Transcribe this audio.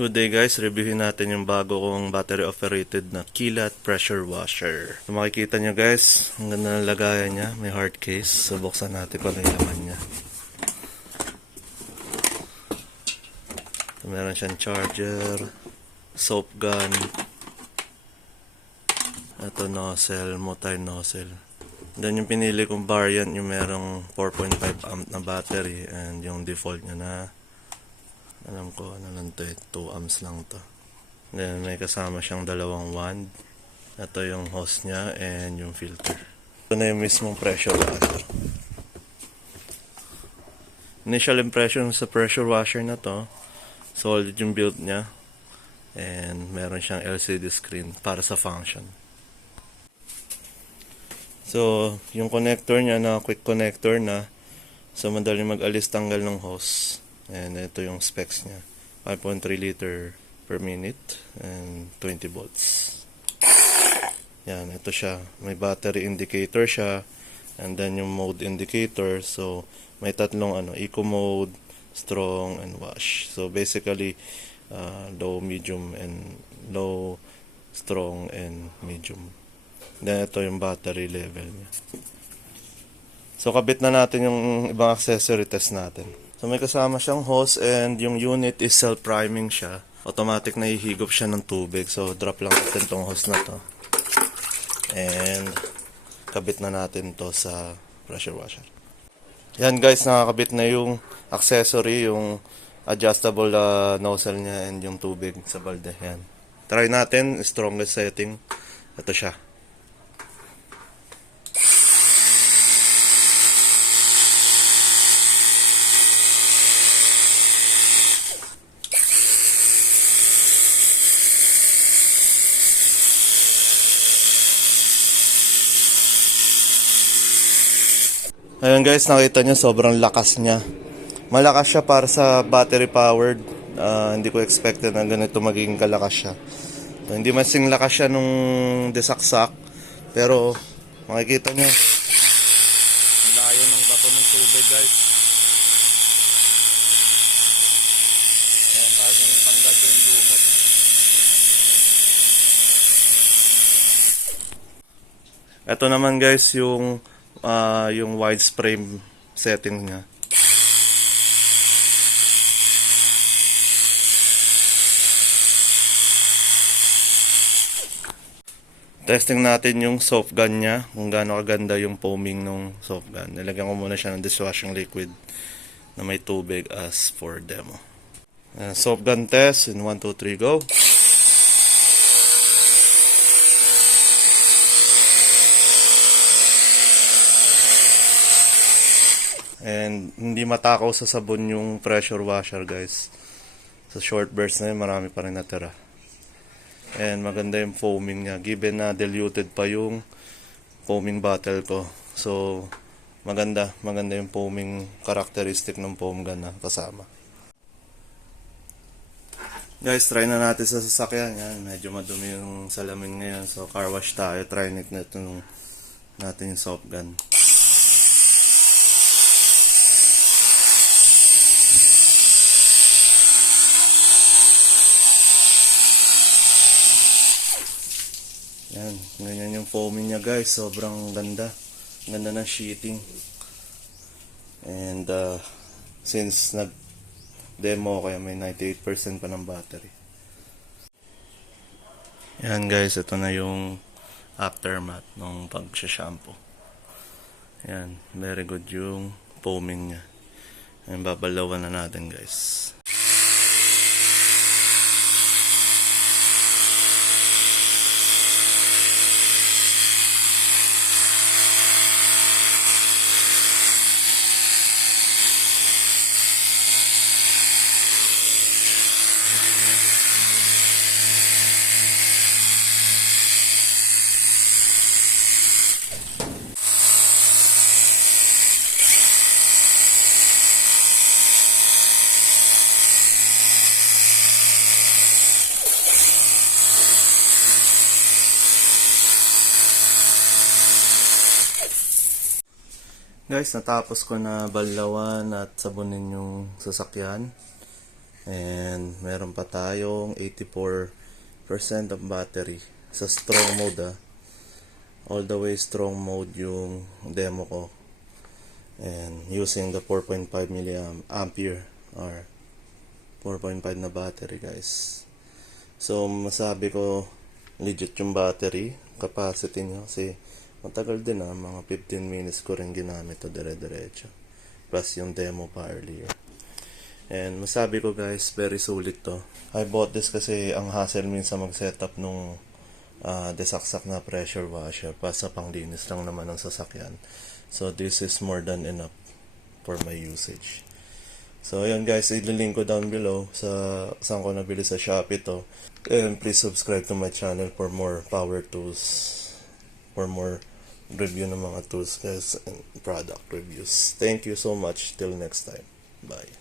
Good day guys, reviewin natin yung bago kong battery operated na Kilat pressure washer. So, makikita nyo guys, ang ganda ng lagayan niya, may hard case. So buksan natin kung ano yung laman niya. So, meron siyang charger, soap gun, ito nozzle, multi-nozzle. Then yung pinili kong variant, yung merong 4.5 amp na battery and yung default niya na alam ko ano lang to, 2 amps lang to. Then may kasama siyang dalawang wand. Ito yung hose niya and yung filter. Ito na yung mismong pressure washer. Initial impression sa pressure washer na to, solid yung build niya and meron siyang LCD screen para sa function. So yung connector niya na quick connector na, so madali mag-alis tanggal ng hose. And ito yung specs niya. 5.3 liter per minute and 20 volts. Yan, ito siya. May battery indicator siya. And then yung mode indicator. So, may tatlong eco mode, strong, and wash. So, basically, low, medium, and low, strong, and medium. Then, ito yung battery level niya. So, kabit na natin yung ibang accessory test natin. So may kasama siyang hose and yung unit is self-priming siya. Automatic na ihigop siya ng tubig. So drop lang natin tong hose na to. And kabit na natin to sa pressure washer. Yan guys, nakakabit na yung accessory, yung adjustable nozzle niya and yung tubig sa balde. Yan. Try natin, strongest setting. Ito siya. Ayun guys, nakita nyo sobrang lakas niya. Malakas siya para sa battery powered. Hindi ko expected na ganito magiging kalakas siya. So, hindi masing lakas siya nung desaksak. Pero makikita nyo, layo ng bato ng tubig guys. Ayan, parang tanggal yung lumot. Ito naman guys yung wide frame setting niya. Testing natin yung soft gun niya, kung gaano kaganda yung foaming ng soft gun. Nilagyan ko muna siya ng dishwashing liquid na may tubig as for demo. Soft gun test in 1, 2, 3, go! And hindi matakaw sa sabon yung pressure washer guys. Sa short burst na yun, marami pa rin natira. And maganda yung foaming niya. Given na diluted pa yung foaming bottle ko. So maganda yung foaming characteristic ng foam gun na kasama. Guys, try na natin sa sasakyan. Yan, medyo madumi yung salamin ngayon. So car wash tayo. Try natin yung soft gun. Yan, ganyan yung foaming niya guys, sobrang ganda. Ganda ng sheeting. And since nag-demo kaya may 98% pa ng battery. Yan guys, ito na yung aftermath ng pag-shampoo. Yan, very good yung foaming niya. Yan, babalawan na natin guys. Guys, natapos ko na balawan at sabunin yung sasakyan. And meron pa tayong 84% of battery sa strong mode all the way strong mode yung demo ko, and using the 4.5 milliampere or 4.5 na battery guys. So masabi ko legit yung battery capacity niya kasi matagal din mga 15 minutes ko rin ginamit to dire-diretso, plus yung demo pa earlier. And masabi ko guys, very solid to. I bought this kasi ang hassle minsan mag-setup nung desaksak na pressure washer pa sa panglinis lang naman ng sasakyan. So this is more than enough for my usage. So ayan guys, ililink ko down below sa saan ko nabili sa Shopee to. And please subscribe to my channel for more power tools, for more review ng mga tools guys and product reviews. Thank you so much. Till next time. Bye.